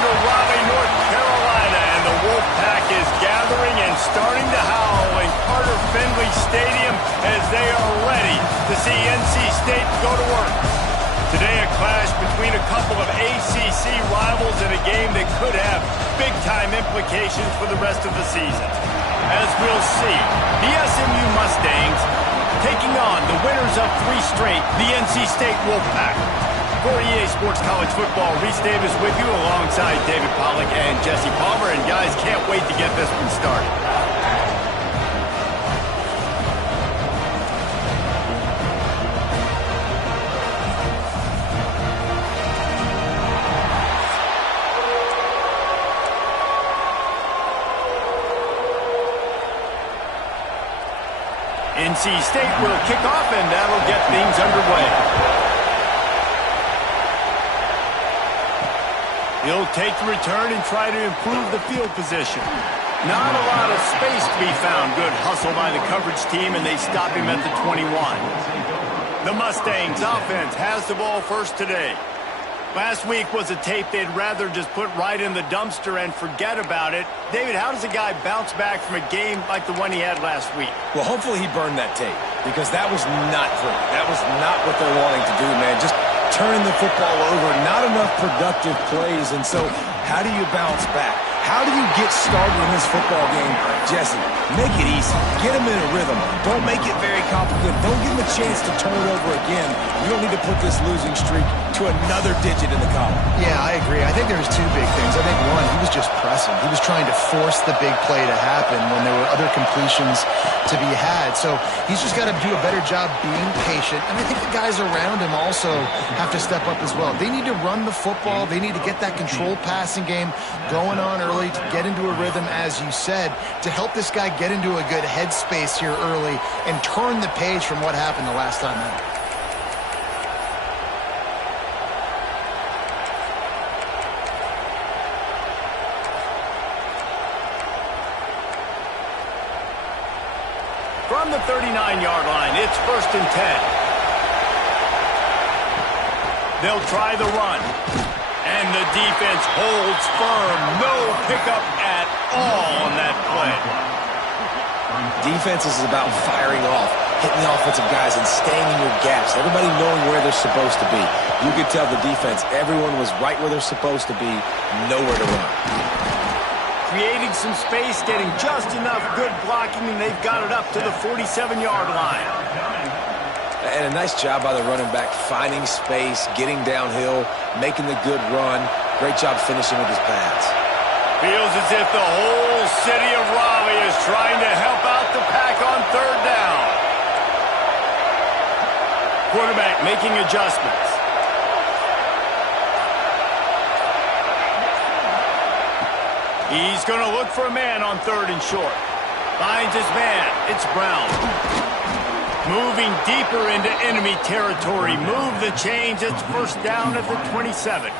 to Raleigh, North Carolina, and the Wolfpack is gathering and starting to howl in Carter Finley Stadium as they are ready to see NC State go to work. Today, a clash between a couple of ACC rivals in a game that could have big-time implications for the rest of the season. As we'll see, the SMU Mustangs taking on the winners of 3 straight, the NC State Wolfpack. For EA Sports College Football, Reese Davis with you alongside David Pollack and Jesse Palmer. And guys, can't wait to get this one started. NC State will kick off, and that'll get things underway. He'll take the return and try to improve the field position. Not a lot of space to be found. Good hustle by the coverage team, and they stop him at the 21. The Mustangs offense has the ball first today. Last week was a tape they'd rather just put right in the dumpster and forget about it. David, how does a guy bounce back from a game like the one he had last week? Well, hopefully he burned that tape, because that was not pretty. That was not what they're wanting to do, man. Just turning the football over, not enough productive plays. And so how do you bounce back? How do you get started in this football game? Jesse, make it easy. Get him in a rhythm. Don't make it very complicated. Don't give him a chance to turn it over again. You don't need to put this losing streak to another digit in the column. Yeah, I agree. I think there was 2 big things. I think one, he was just pressing. He was trying to force the big play to happen when there were other completions to be had. So he's just got to do a better job being patient. And I think the guys around him also have to step up as well. They need to run the football. They need to get that controlled passing game going on early to get into a rhythm, as you said, to help this guy get into a good headspace here early and turn the page from what happened the last time out. From the 39-yard line, it's 1st and 10. They'll try the run. And the defense holds firm. No pickup at all on that play. Defense is about firing off, hitting the offensive guys, and staying in your gaps. Everybody knowing where they're supposed to be. You could tell the defense, everyone was right where they're supposed to be, nowhere to run. Creating some space, getting just enough good blocking, and they've got it up to the 47-yard line. And a nice job by the running back, finding space, getting downhill, making the good run. Great job finishing with his pads. Feels as if the whole city of Raleigh is trying to help out the Pack on 3rd down. Quarterback making adjustments. He's going to look for a man on 3rd and short. Finds his man. It's Brown. Moving deeper into enemy territory. Move the chains. It's 1st down at the 27.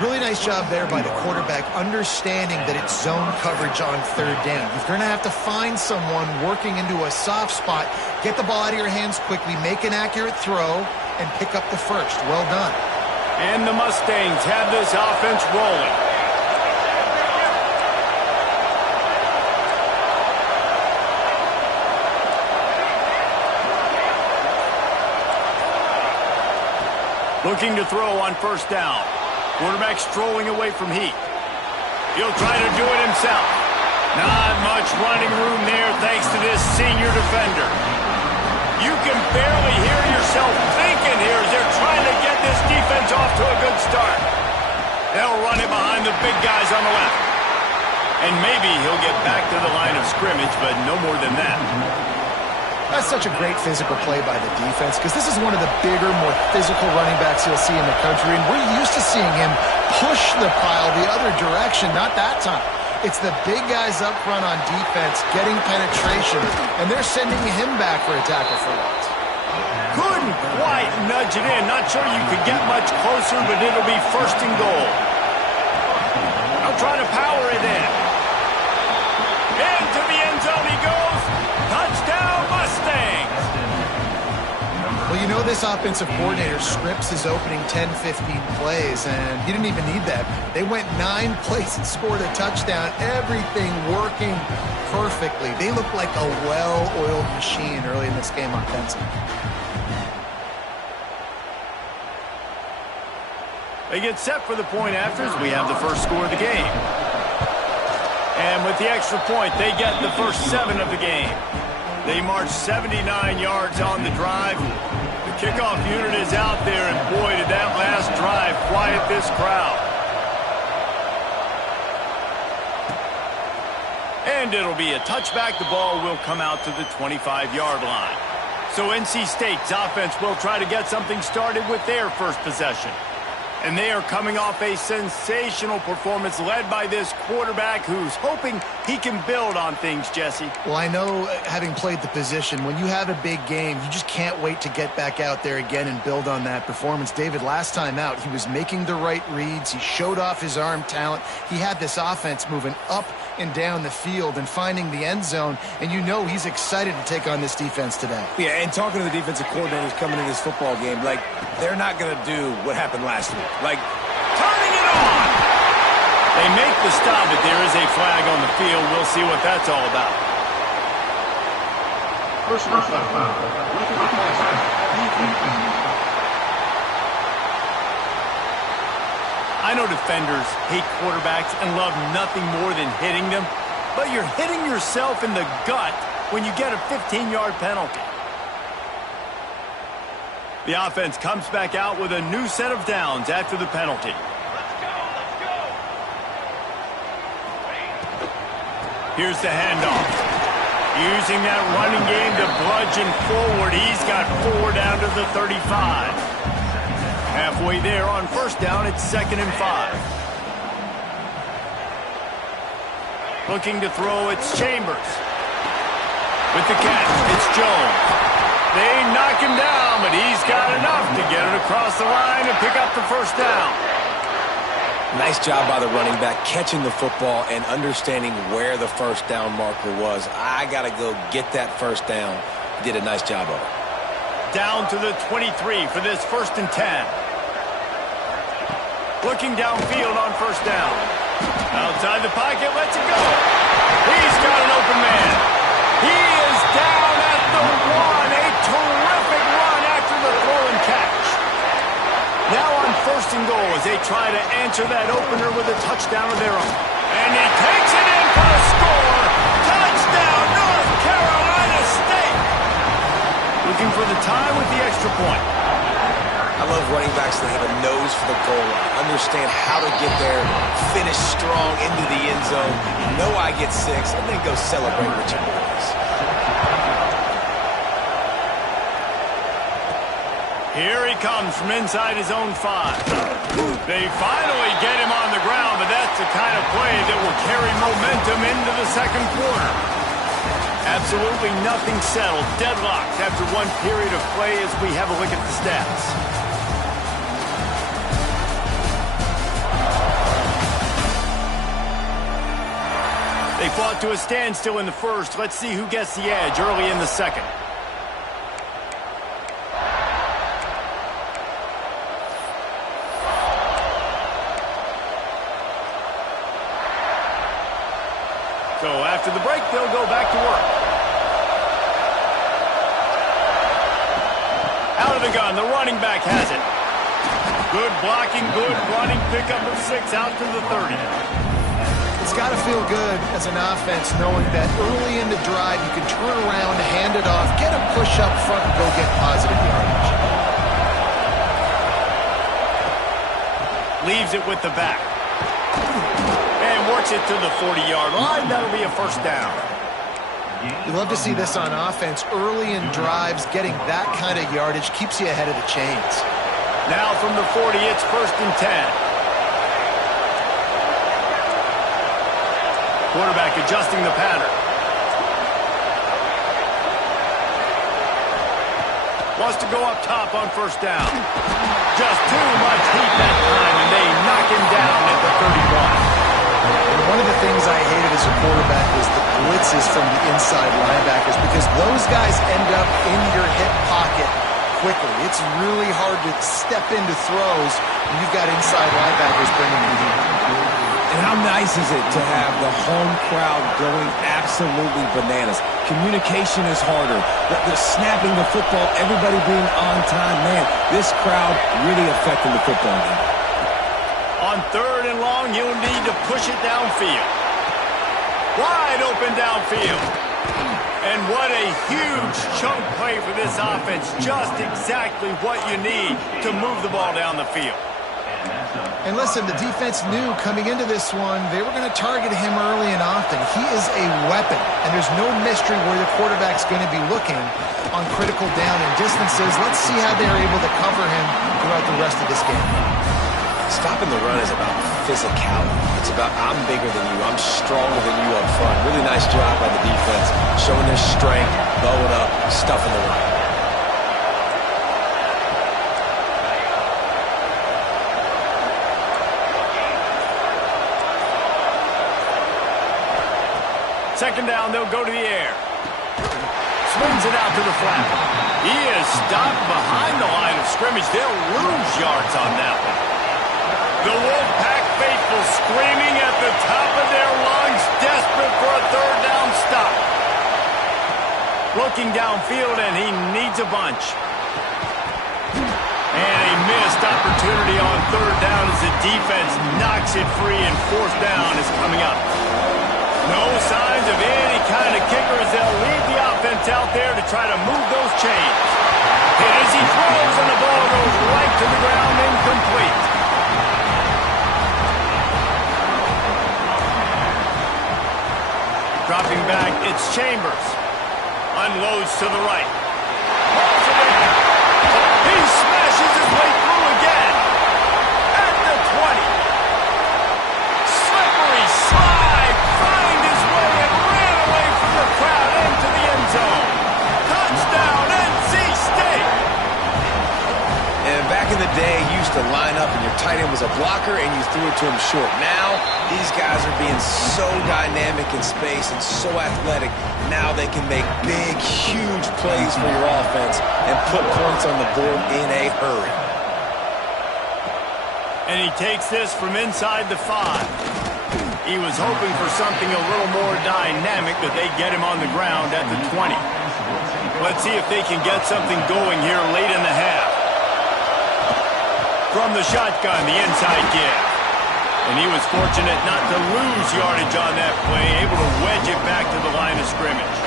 Really nice job there by the quarterback, understanding that it's zone coverage on 3rd down. You're going to have to find someone working into a soft spot, get the ball out of your hands quickly, make an accurate throw, and pick up the 1st. Well done. And the Mustangs have this offense rolling. Looking to throw on 1st down. Quarterback strolling away from Heath. He'll try to do it himself. Not much running room there thanks to this senior defender. You can barely hear yourself thinking here as they're trying to get this defense off to a good start. They'll run it behind the big guys on the left. And maybe he'll get back to the line of scrimmage, but no more than that. That's such a great physical play by the defense, because this is one of the bigger, more physical running backs you'll see in the country, and we're used to seeing him push the pile the other direction. Not that time. It's the big guys up front on defense getting penetration, and they're sending him back for a tackle for loss. Couldn't quite nudge it in. Not sure you could get much closer, but it'll be 1st and goal. I'll try to power it in. Into the end zone he goes. Touchdown, Mustangs. Well, you know this offensive coordinator scripts his opening 10, 15 plays, and he didn't even need that. They went 9 plays and scored a touchdown. Everything working perfectly. They look like a well-oiled machine early in this game offensively. They get set for the point afters. We have the first score of the game. And with the extra point, they get the first 7 of the game. They march 79 yards on the drive. The kickoff unit is out there, and boy, did that last drive quiet this crowd. And it'll be a touchback. The ball will come out to the 25-yard line. So NC State's offense will try to get something started with their first possession. And they are coming off a sensational performance led by this quarterback who's hoping he can build on things, Jesse. Well, I know, having played the position, when you have a big game, you just can't wait to get back out there again and build on that performance. David, last time out, he was making the right reads. He showed off his arm talent. He had this offense moving up and down the field and finding the end zone, and you know he's excited to take on this defense today. Yeah, and talking to the defensive coordinators coming in this football game, like, they're not going to do what happened last week. Like, turning it on! They make the stop, but there is a flag on the field. We'll see what that's all about. First foul. I know defenders hate quarterbacks and love nothing more than hitting them, but you're hitting yourself in the gut when you get a 15-yard penalty. The offense comes back out with a new set of downs after the penalty. Here's the handoff. Using that running game to bludgeon forward. He's got 4 down to the 35. Halfway there on first down, it's 2nd and 5. Looking to throw, it's Chambers. With the catch, it's Jones. They knock him down, but he's got enough to get it across the line and pick up the first down. nice job by the running back catching the football and understanding where the first down marker was. I got to go get that first down. He did a nice job of it. Down to the 23 for this 1st and 10. Looking downfield on first down. Outside the pocket, lets it go. He's got an open man. He is down at the 1. A terrific run after the throw and catch. Now on 1st and goal as they try to answer that opener with a touchdown of their own. And he takes it in for the score. Touchdown, North Carolina State. Looking for the tie with the extra point. I love running backs that have a nose for the goal line. Understand how to get there, finish strong into the end zone, know I get 6, and then go celebrate with your boys. Here he comes from inside his own 5. They finally get him on the ground, but that's the kind of play that will carry momentum into the 2nd quarter. Absolutely nothing settled. Deadlocked after one period of play as we have a look at the stats. They fought to a standstill in the 1st. Let's see who gets the edge early in the 2nd. So after the break, they'll go back to work. Out of the gun, the running back has it. Good blocking, good running, pickup of 6 out to the 30. It's got to feel good as an offense knowing that early in the drive you can turn around, hand it off, get a push up front, and go get positive yardage. Leaves it with the back. And works it to the 40-yard line. That'll be a 1st down. You love to see this on offense. Early in drives, getting that kind of yardage keeps you ahead of the chains. Now from the 40, it's 1st and 10. Quarterback adjusting the pattern. Wants to go up top on 1st down. Just too much heat that time, and they knock him down at the 31. One of the things I hated as a quarterback was the blitzes from the inside linebackers because those guys end up in your hip pocket quickly. It's really hard to step into throws when you've got inside linebackers bringing the heat. And how nice is it to have the home crowd going absolutely bananas? Communication is harder. The snapping the football, everybody being on time. Man, this crowd really affecting the football game. On 3rd and long, you'll need to push it downfield. Wide open downfield. And what a huge chunk play for this offense. Just exactly what you need to move the ball down the field. And listen, the defense knew coming into this one, they were going to target him early and often. He is a weapon, and there's no mystery where the quarterback's going to be looking on critical down and distances. Let's see how they're able to cover him throughout the rest of this game. Stopping the run is about physicality. It's about I'm bigger than you. I'm stronger than you up front. Really nice job by the defense, showing their strength, bowing up, stuffing the run. Second down, they'll go to the air. Swings it out to the flat. He is stopped behind the line of scrimmage. They'll lose yards on that one. The Wolfpack faithful screaming at the top of their lungs, desperate for a 3rd down stop. Looking downfield, and he needs a bunch. And a missed opportunity on 3rd down as the defense knocks it free, and 4th down is coming up. No signs of any kind of kicker as they'll leave the offense out there to try to move those chains. And as he throws, and the ball goes right to the ground, incomplete. Dropping back, it's Chambers. Unloads to the right. He smashes his way through again. At the 20. Slippery slide. Find his way and ran away from the crowd into the end zone. Touchdown, NC State. And back in the day, you used to line up and your tight end was a blocker and you threw it to him short. Now, these guys are being so dynamic in space and so athletic. Now they can make big, huge plays for your offense and put points on the board in a hurry. And he takes this from inside the 5. He was hoping for something a little more dynamic, but they get him on the ground at the 20. Let's see if they can get something going here late in the half. From the shotgun, the inside give. And he was fortunate not to lose yardage on that play, able to wedge it back to the line of scrimmage.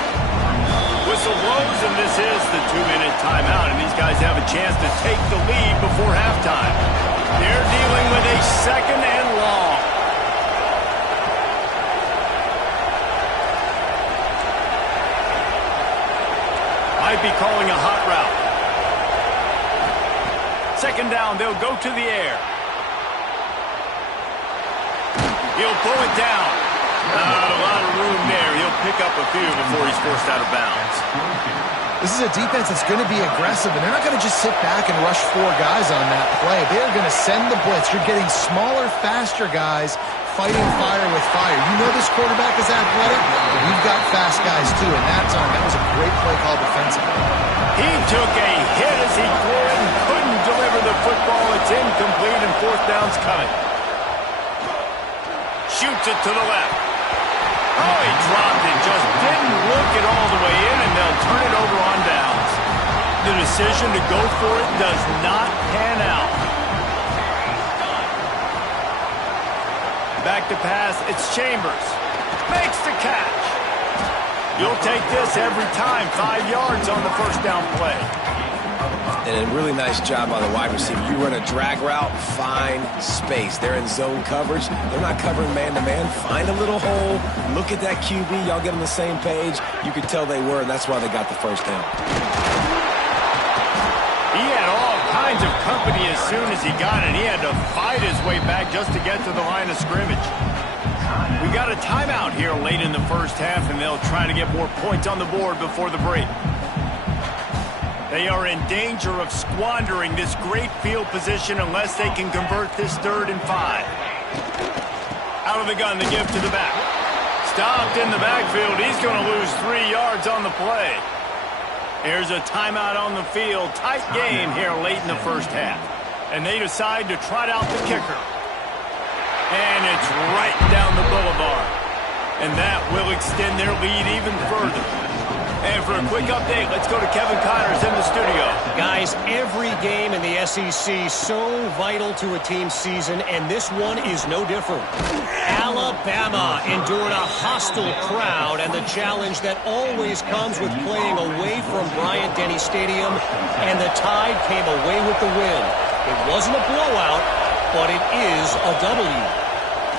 Whistle blows, and this is the 2-minute timeout, and these guys have a chance to take the lead before halftime. They're dealing with a 2nd and long. Might be calling a hot route. 2nd down, they'll go to the air. He'll pull it down. Not a lot of room there. He'll pick up a few before he's forced out of bounds. This is a defense that's going to be aggressive, and they're not going to just sit back and rush 4 guys on that play. They are going to send the blitz. You're getting smaller, faster guys fighting fire with fire. You know this quarterback is athletic, but we've got fast guys too, and that was a great play call defensively. He took a hit as he threw it and couldn't deliver the football. It's incomplete, and 4th down's coming. Shoots it to the left. Oh, he dropped it. Just didn't look it all the way in, and they'll turn it over on downs. The decision to go for it does not pan out. Back to pass. It's Chambers. Makes the catch. You'll take this every time. 5 yards on the 1st down play. And a really nice job by the wide receiver. You run a drag route, find space. They're in zone coverage. They're not covering man-to-man. Find a little hole. Look at that QB. Y'all get on the same page. You could tell they were, and that's why they got the 1st down. He had all kinds of company as soon as he got it. He had to fight his way back just to get to the line of scrimmage. We got a timeout here late in the 1st half, and they'll try to get more points on the board before the break. They are in danger of squandering this great field position unless they can convert this 3rd and 5. Out of the gun, the give to the back. Stopped in the backfield. He's going to lose 3 yards on the play. Here's a timeout on the field. Tight game here late in the first half. And they decide to trot out the kicker. And it's right down the boulevard. And that will extend their lead even further. And for a quick update, let's go to Kevin Connors in the studio. Guys, every game in the SEC so vital to a team's season, and this one is no different. Alabama endured a hostile crowd and the challenge that always comes with playing away from Bryant-Denny Stadium, and the Tide came away with the win. It wasn't a blowout, but it is a W.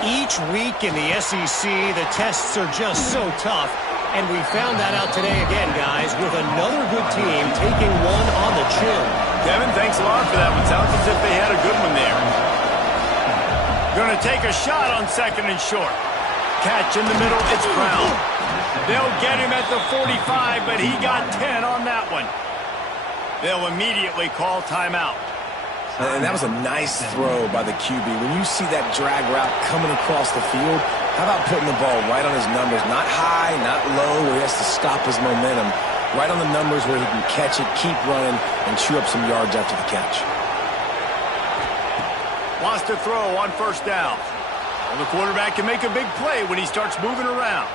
Each week in the SEC, the tests are just so tough. And we found that out today again, guys, with another good team taking one on the chin. Kevin, thanks a lot for that one. Sounds as if they had a good one there. Going to take a shot on second and short. Catch in the middle, it's Brown. They'll get him at the 45, but he got 10 on that one. They'll immediately call timeout. And that was a nice throw by the QB. When you see that drag route coming across the field, how about putting the ball right on his numbers? Not high, not low, where he has to stop his momentum. Right on the numbers where he can catch it, keep running, and chew up some yards after the catch. Wants to throw on first down. Well, the quarterback can make a big play when he starts moving around.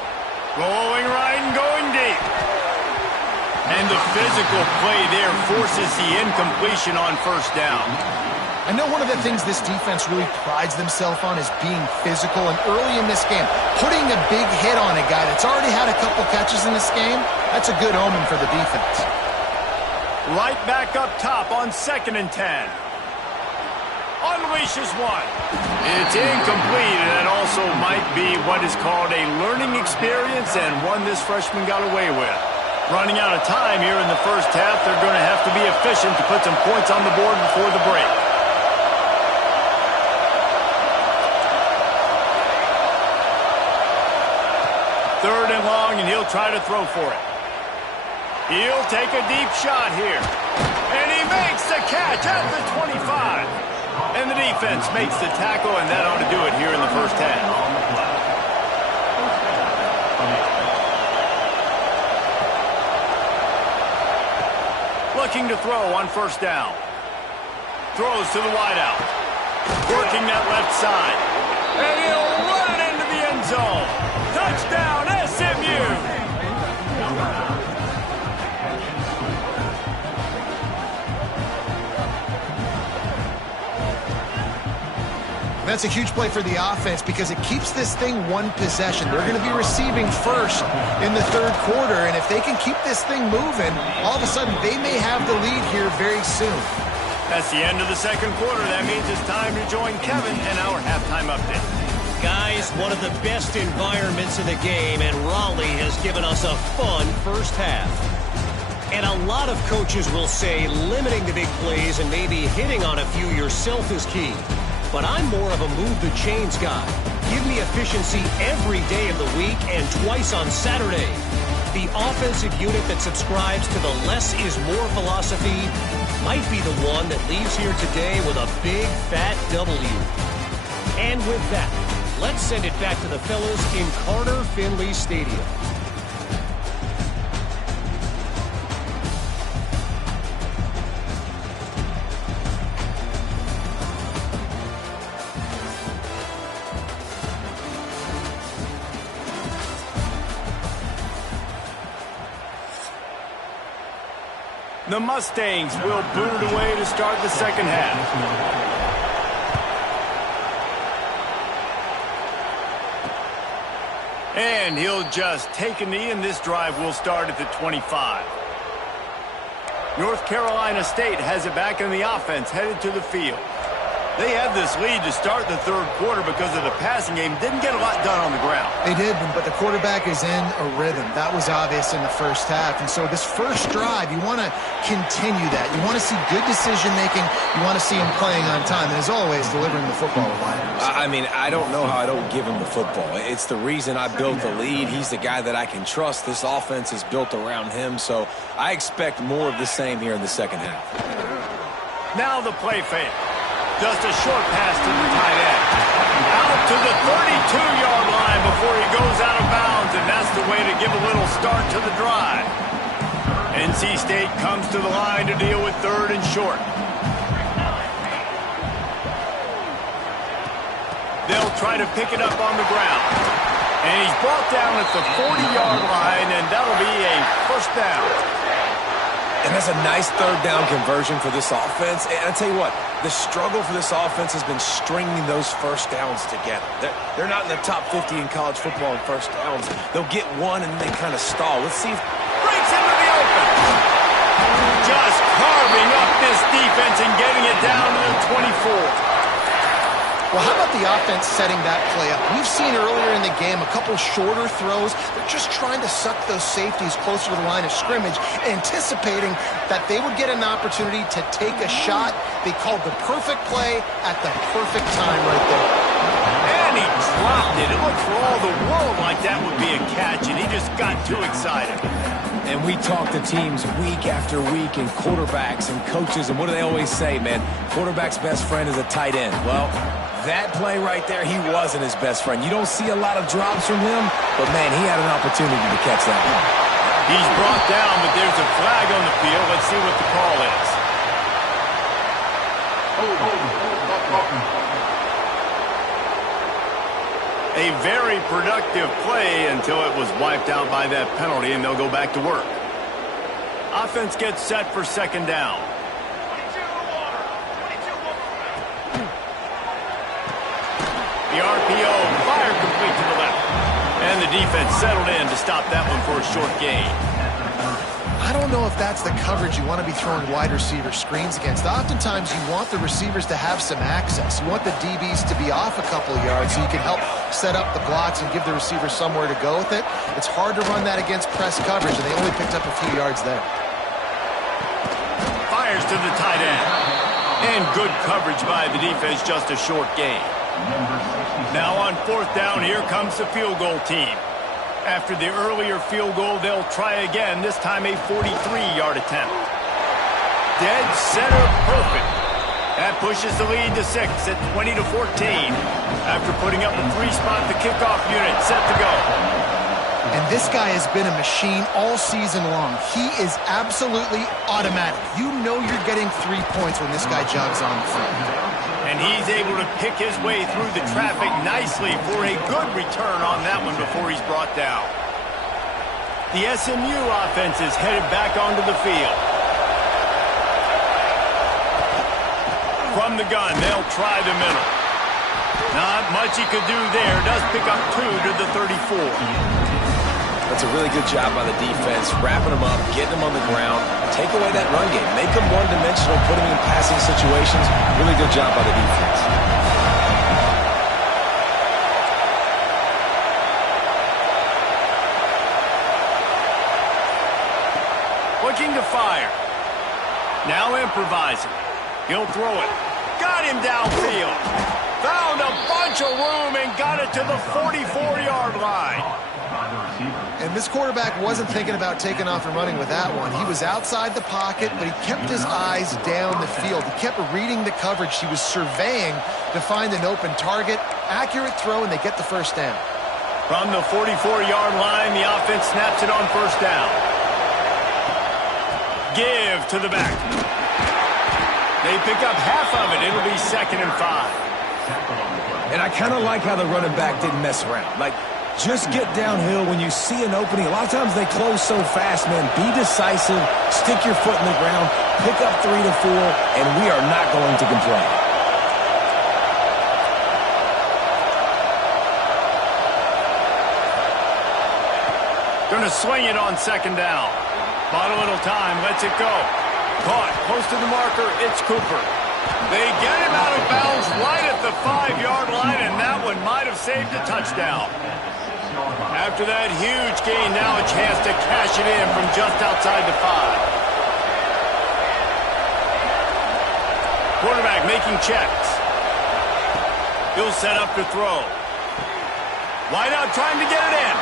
Rolling right and going deep. And the physical play there forces the incompletion on first down. I know one of the things this defense really prides themselves on is being physical, and early in this game, putting a big hit on a guy that's already had a couple catches in this game, that's a good omen for the defense. Right back up top on 2nd and 10. Unleashes one. It's incomplete, and it also might be what is called a learning experience, and one this freshman got away with. Running out of time here in the first half, they're going to have to be efficient to put some points on the board before the break. Third and long, and he'll try to throw for it. He'll take a deep shot here. And he makes the catch at the 25. And the defense makes the tackle, and that ought to do it here in the first half. Looking to throw on first down. Throws to the wideout. Working that left side. And he'll run it into the end zone. Touchdown, SMU! That's a huge play for the offense because it keeps this thing one possession. They're going to be receiving first in the third quarter, and if they can keep this thing moving, all of a sudden they may have the lead here very soon. That's the end of the second quarter. That means it's time to join Kevin and our halftime update. Guys, one of the best environments in the game, and Raleigh has given us a fun first half. And a lot of coaches will say limiting the big plays and maybe hitting on a few yourself is key. But I'm more of a move-the-chains guy. Give me efficiency every day of the week and twice on Saturday. The offensive unit that subscribes to the less is more philosophy might be the one that leaves here today with a big, fat W. And with that, let's send it back to the fellas in Carter Finley Stadium. The Mustangs will boot it away to start the second half. And he'll just take a knee, and this drive will start at the 25. North Carolina State has it back in the offense, headed to the field. They had this lead to start the third quarter because of the passing game. Didn't get a lot done on the ground. They did, but the quarterback is in a rhythm. That was obvious in the first half. And so this first drive, you want to continue that. You want to see good decision-making. You want to see him playing on time. And as always, delivering the football with Liners. I mean, I don't know how I don't give him the football. It's the reason I built the lead. He's the guy that I can trust. This offense is built around him. So I expect more of the same here in the second half. Now the play fake. Just a short pass to the tight end. Out to the 32-yard line before he goes out of bounds, and that's the way to give a little start to the drive. And NC State comes to the line to deal with 3rd and short. They'll try to pick it up on the ground. And he's brought down at the 40-yard line, and that'll be a first down. And that's a nice 3rd down conversion for this offense. And I tell you what, the struggle for this offense has been stringing those first downs together. They're not in the top 50 in college football in first downs. They'll get one and they kind of stall. Let's see if... Breaks into the open. Just carving up this defense and getting it down to the 24. Well, how about the offense setting that play up? We've seen earlier in the game a couple shorter throws. They're just trying to suck those safeties closer to the line of scrimmage, anticipating that they would get an opportunity to take a shot. They called the perfect play at the perfect time right there. And he dropped it. It looked for all the world like that would be a catch, and he just got too excited. And we talk to teams week after week and quarterbacks and coaches, and what do they always say, man? Quarterback's best friend is a tight end. Well, that play right there, he wasn't his best friend. You don't see a lot of drops from him, but, man, he had an opportunity to catch that one. He's brought down, but there's a flag on the field. Let's see what the call is. A very productive play until it was wiped out by that penalty, and they'll go back to work. Offense gets set for 2nd down. The RPO fired complete to the left. And the defense settled in to stop that one for a short gain. I don't know if that's the coverage you want to be throwing wide receiver screens against. Oftentimes, you want the receivers to have some access. You want the DBs to be off a couple of yards so you can help set up the blocks and give the receiver somewhere to go with it. It's hard to run that against press coverage, and they only picked up a few yards there. Fires to the tight end. And good coverage by the defense, just a short gain. Now on 4th down, here comes the field goal team. After the earlier field goal, they'll try again, this time a 43-yard attempt. Dead center perfect. That pushes the lead to 6 at 20-14. After putting up a 3-spot, the kickoff unit set to go. And this guy has been a machine all season long. He is absolutely automatic. You know you're getting 3 points when this guy jogs on the field. And he's able to pick his way through the traffic nicely for a good return on that one before he's brought down. The SMU offense is headed back onto the field. From the gun, they'll try the middle. Not much he could do there. Does pick up 2 to the 34. That's a really good job by the defense, wrapping them up, getting them on the ground, take away that run game, make them one-dimensional, put them in passing situations. Really good job by the defense. Looking to fire. Now improvising. He'll throw it. Got him downfield. Found a bunch of room and got it to the 44-yard line. And this quarterback wasn't thinking about taking off and running with that one. He was outside the pocket, but he kept his eyes down the field. He kept reading the coverage. He was surveying to find an open target. Accurate throw, and they get the first down. From the 44-yard line, the offense snaps it on 1st down. Give to the back. They pick up half of it. It'll be 2nd and 5. And I kind of like how the running back didn't mess around. Like, just get downhill when you see an opening. A lot of times they close so fast, man. Be decisive, stick your foot in the ground, pick up 3 to 4, and we are not going to complain. Going to swing it on 2nd down. Bought a little time, lets it go. Caught, close to the marker, it's Cooper. They get him out of bounds right at the 5-yard line, and that one might have saved a touchdown. After that huge gain, now a chance to cash it in from just outside the 5. Quarterback making checks. He'll set up to throw. Wide out trying to get it in.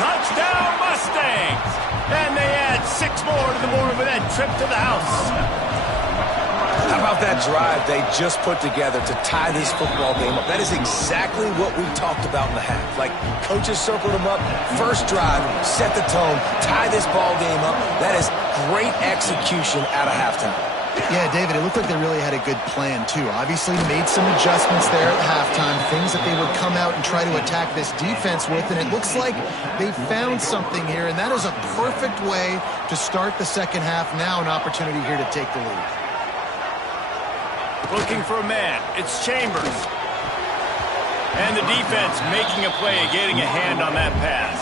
Touchdown Mustangs! And they add 6 more to the board with that trip to the house. How about that drive they just put together to tie this football game up? That is exactly what we talked about in the half. Like, coaches circled them up, first drive, set the tone, tie this ball game up. That is great execution out of halftime. Yeah, David, it looked like they really had a good plan, too. Obviously made some adjustments there at halftime, things that they would come out and try to attack this defense with, and it looks like they found something here, and that is a perfect way to start the second half. Now an opportunity here to take the lead. Looking for a man. It's Chambers. And the defense making a play, getting a hand on that pass.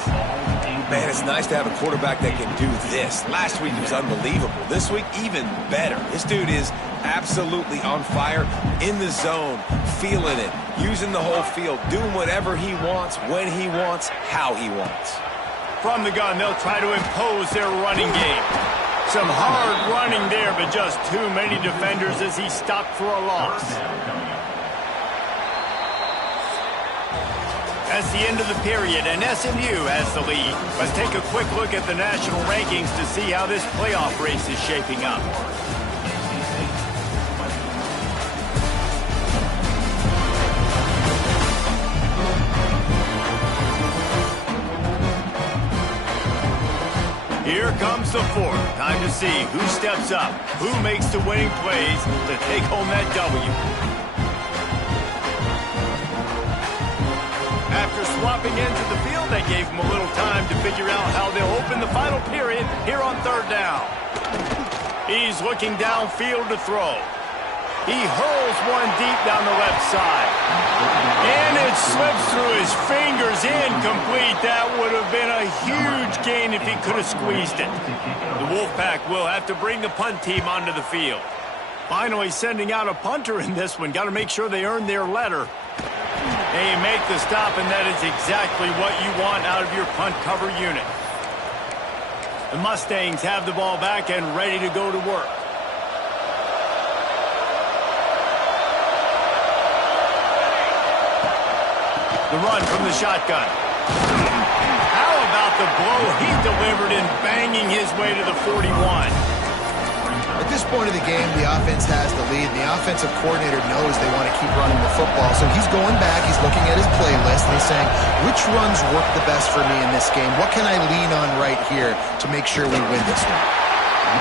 Man, it's nice to have a quarterback that can do this. Last week he was unbelievable. This week, even better. This dude is absolutely on fire, in the zone, feeling it, using the whole field, doing whatever he wants, when he wants, how he wants. From the gun, they'll try to impose their running game. Some hard running there, but just too many defenders as he stopped for a loss. That's the end of the period, and SMU has the lead. Let's take a quick look at the national rankings to see how this playoff race is shaping up. Here comes the fourth. Time to see who steps up, who makes the winning plays to take home that W. After swapping into the field, that gave them a little time to figure out how they'll open the final period here on third down. He's looking downfield to throw. He hurls one deep down the left side. And it slips through his fingers, incomplete. That would have been a huge gain if he could have squeezed it. The Wolfpack will have to bring the punt team onto the field. Finally sending out a punter in this one. Got to make sure they earn their letter. They make the stop, and that is exactly what you want out of your punt cover unit. The Mustangs have the ball back and ready to go to work. The run from the shotgun. How about the blow he delivered in banging his way to the 41? At this point of the game, the offense has the lead. The offensive coordinator knows they want to keep running the football. So he's going back, he's looking at his playlist, and he's saying, which runs work the best for me in this game? What can I lean on right here to make sure we win this one?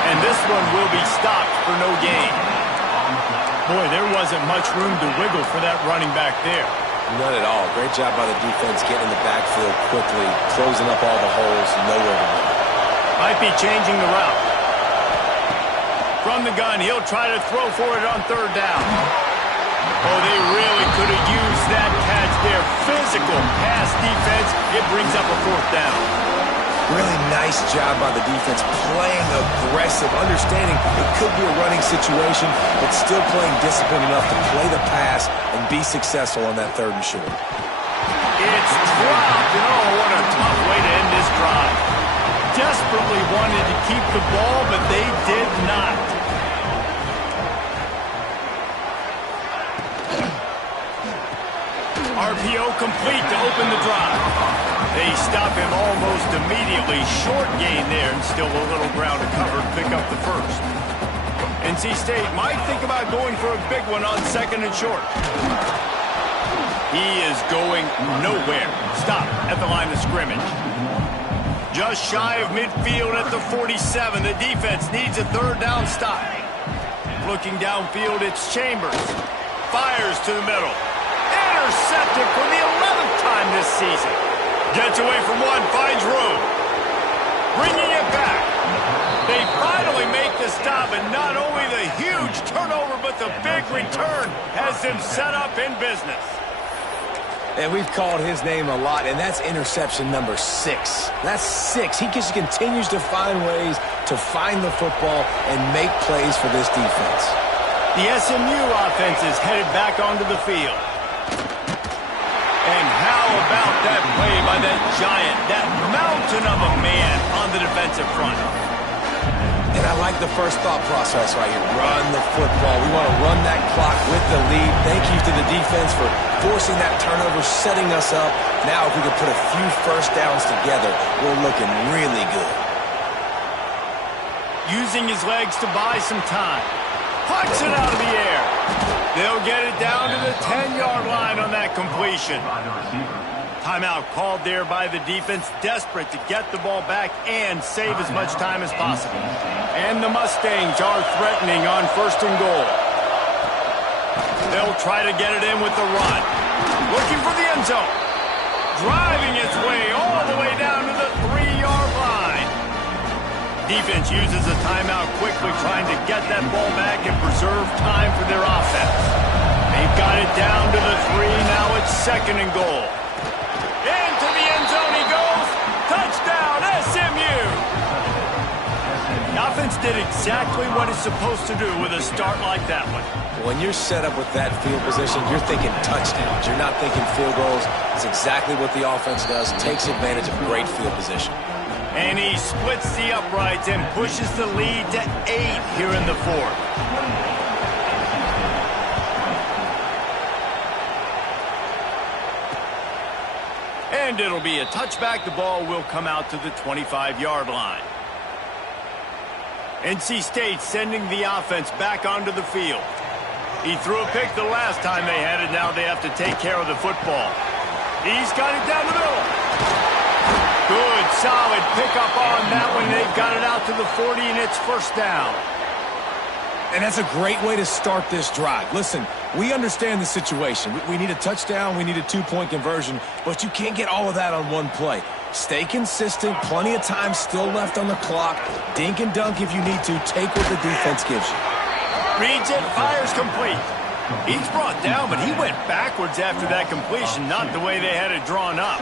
And this one will be stopped for no gain. Boy, there wasn't much room to wiggle for that running back there. None at all. Great job by the defense getting in the backfield quickly, closing up all the holes, nowhere to run. Might be changing the route. From the gun, he'll try to throw for it on third down. Oh, they really could have used that catch there. Physical pass defense. It brings up a fourth down. Really nice job by the defense, playing aggressive, understanding it could be a running situation, but still playing disciplined enough to play the pass and be successful on that third and short. It's dropped, and oh, what a tough way to end this drive. Desperately wanted to keep the ball, but they did not. RPO complete to open the drive. They stop him almost immediately. Short gain there, and still a little ground to cover to pick up the first. NC State might think about going for a big one on second and short. He is going nowhere. Stop at the line of scrimmage. Just shy of midfield at the 47. The defense needs a third down stop. Looking downfield, it's Chambers. Fires to the middle. Intercepted for the 11th time this season. Gets away from one, finds room. Bringing it back. They finally make the stop, and not only the huge turnover, but the big return has them set up in business. And we've called his name a lot, and that's interception number 6. That's 6. He just continues to find ways to find the football and make plays for this defense. The SMU offense is headed back onto the field. And how about that play by that giant, that mountain of a man on the defensive front? And I like the first thought process right here. Run the football. We want to run that clock with the lead. Thank you to the defense for forcing that turnover, setting us up. Now if we can put a few first downs together, we're looking really good. Using his legs to buy some time. Pucks it out of the air. They'll get it down to the 10-yard line on that completion. Timeout called there by the defense, desperate to get the ball back and save as much time as possible. And the Mustangs are threatening on 1st and goal. They'll try to get it in with the run. Looking for the end zone. Driving its way all the way down to the 3-yard line. Defense uses a timeout quickly, trying to get that ball back and preserve time for their offense. They've got it down to the 3. Now it's 2nd and goal. Into the end zone he goes. Touchdown, SMU. The offense did exactly what it's supposed to do with a start like that one. When you're set up with that field position, you're thinking touchdowns. You're not thinking field goals. It's exactly what the offense does. Takes advantage of great field position. And he splits the uprights and pushes the lead to 8 here in the 4th. And it'll be a touchback. The ball will come out to the 25-yard line. NC State sending the offense back onto the field. He threw a pick the last time they had it. Now they have to take care of the football. He's got it down the middle. Good, solid pickup on that one. They've got it out to the 40, and it's 1st down. And that's a great way to start this drive. Listen, we understand the situation. We need a touchdown. We need a 2-point conversion. But you can't get all of that on one play. Stay consistent. Plenty of time still left on the clock. Dink and dunk if you need to. Take what the defense gives you. Reads it, fires complete. He's brought down, but he went backwards after that completion, not the way they had it drawn up.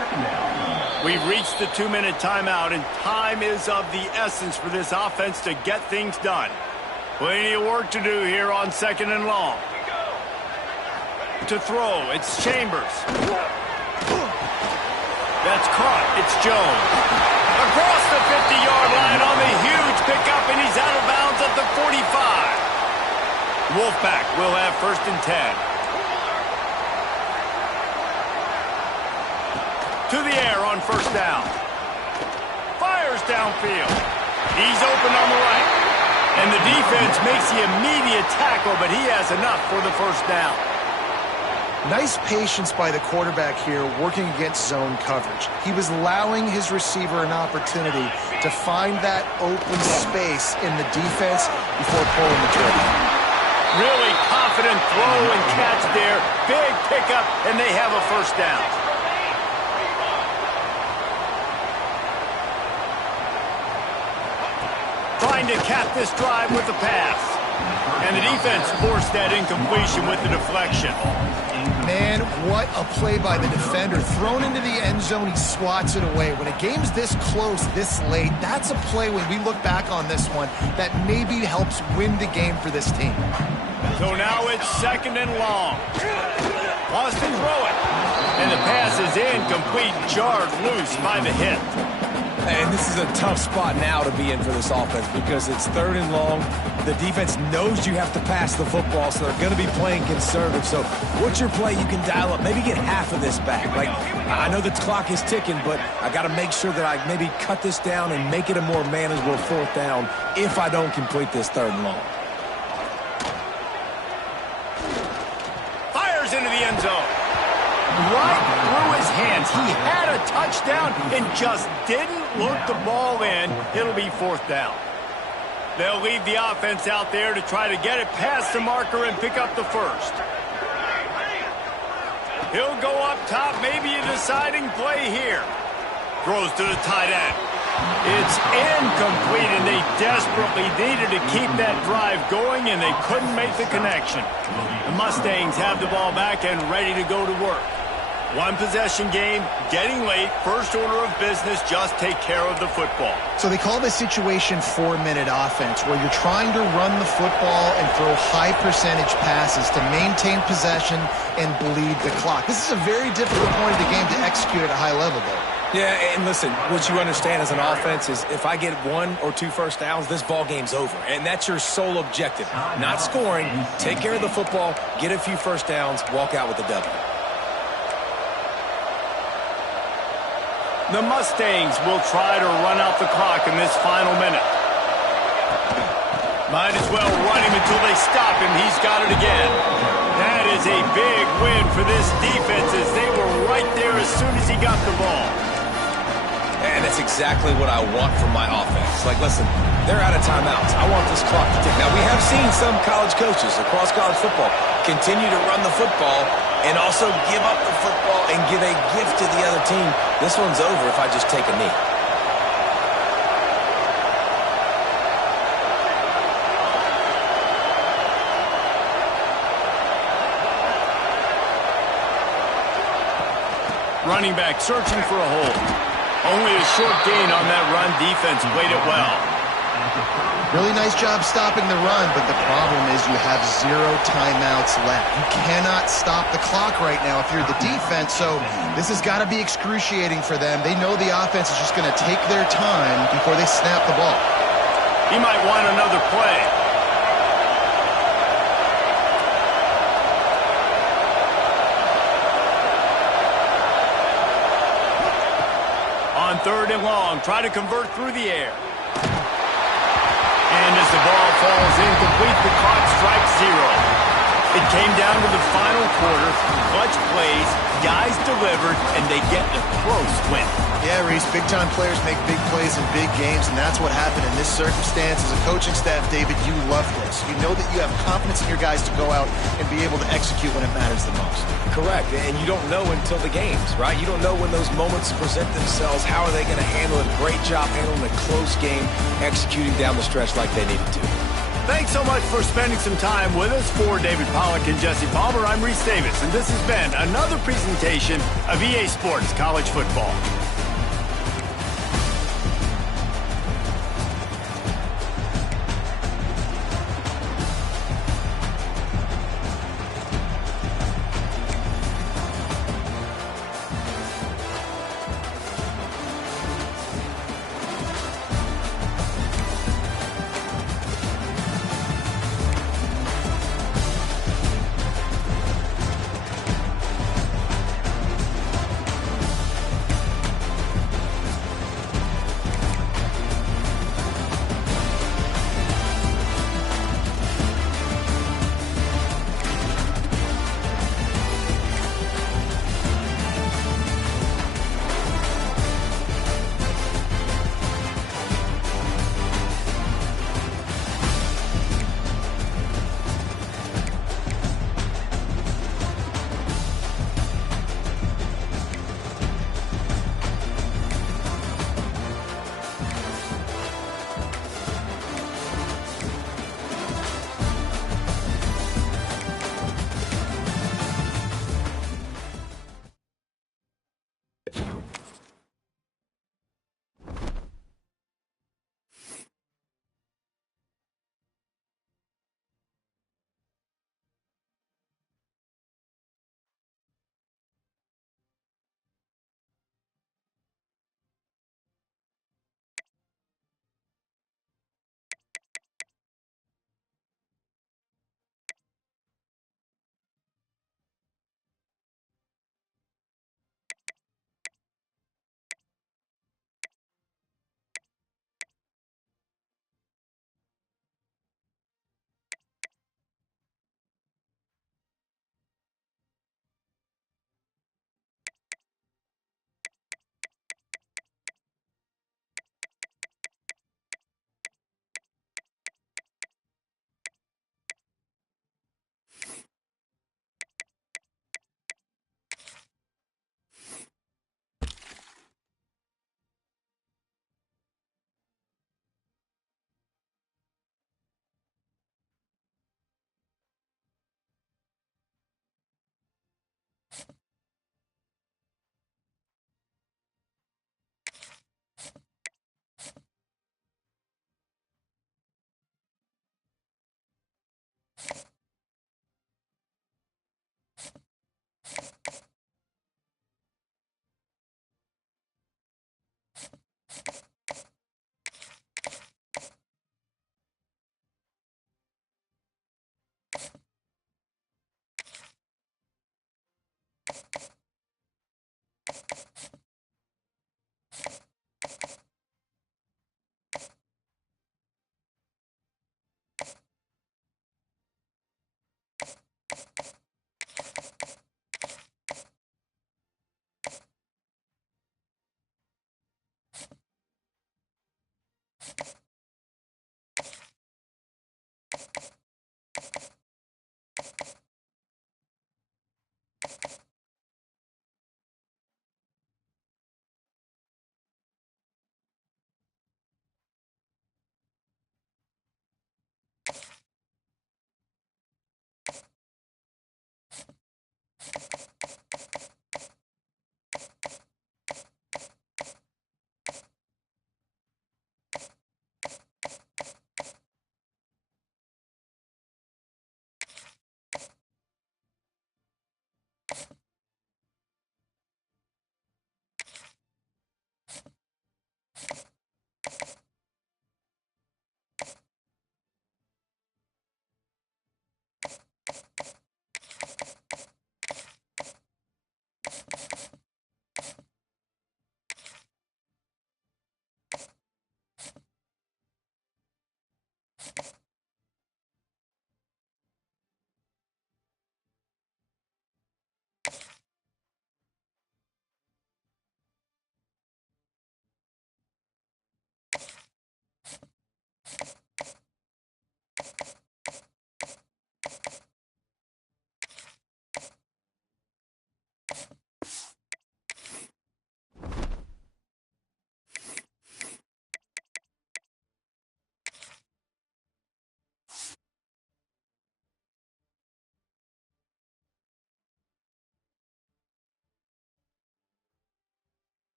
We've reached the 2-minute timeout, and time is of the essence for this offense to get things done. Plenty of work to do here on 2nd and long. To throw, it's Chambers. That's caught. It's Jones. Across the 50-yard line on the huge pickup, and he's out of bounds at the 45. Wolfpack will have 1st and 10. To the air on 1st down. Fires downfield. He's open on the right. And the defense makes the immediate tackle, but he has enough for the 1st down. Nice patience by the quarterback here working against zone coverage. He was allowing his receiver an opportunity to find that open space in the defense before pulling the trigger. Really confident throw and catch there. Big pickup, and they have a 1st down. Trying to cap this drive with the pass. And the defense forced that incompletion with the deflection. Man, what a play by the defender. Thrown into the end zone, he swats it away. When a game's this close, this late, that's a play when we look back on this one that maybe helps win the game for this team. So now it's 2nd and long. Lost and throw it. And the pass is incomplete, jarred loose by the hit. And this is a tough spot now to be in for this offense because it's 3rd and long. The defense knows you have to pass the football, so they're going to be playing conservative. So what's your play you can dial up? Maybe get half of this back. Like, I know the clock is ticking, but I got to make sure that I maybe cut this down and make it a more manageable 4th down if I don't complete this 3rd and long. Fires into the end zone. Right through his hands. He had a touchdown and just didn't look the ball in. It'll be 4th down. They'll leave the offense out there to try to get it past the marker and pick up the 1st. He'll go up top, maybe a deciding play here. Throws to the tight end. It's incomplete, and they desperately needed to keep that drive going, and they couldn't make the connection. The Mustangs have the ball back and ready to go to work. One possession game, getting late, first order of business, just take care of the football. So they call this situation 4-minute offense, where you're trying to run the football and throw high percentage passes to maintain possession and bleed the clock. This is a very difficult point of the game to execute at a high level, though. Yeah, and listen, what you understand as an offense is if I get 1 or 2 first downs, this ball game's over. And that's your sole objective. Not scoring, take care of the football, get a few first downs, walk out with the W. The Mustangs will try to run out the clock in this final minute. Might as well run him until they stop him. He's got it again. That is a big win for this defense as they were right there as soon as he got the ball. And that's exactly what I want from my offense. Like, listen, they're out of timeouts. I want this clock to tick. Now, we have seen some college coaches across college football continue to run the football and also give up the football and give a gift to the other team. This one's over if I just take a knee. Running back searching for a hole. Only a short gain on that run. Defense played it well. Really nice job stopping the run, but the problem is you have 0 timeouts left. You cannot stop the clock right now if you're the defense, so this has got to be excruciating for them. They know the offense is just going to take their time before they snap the ball. He might want another play. On 3rd and long, try to convert through the air. And as the ball falls incomplete, the clock strikes 0. It came down to the final quarter. Clutch plays, guys delivered, and they get a close win. Yeah, Reese, big-time players make big plays in big games, and that's what happened in this circumstance. As a coaching staff, David, you love this. You know that you have confidence in your guys to go out and be able to execute when it matters the most. Correct, and you don't know until the games, right? You don't know when those moments present themselves. How are they going to handle it? Great job handling a close game, executing down the stretch like they needed to. Thanks so much for spending some time with us. For David Pollack and Jesse Palmer, I'm Reese Davis, and this has been another presentation of EA Sports College Football.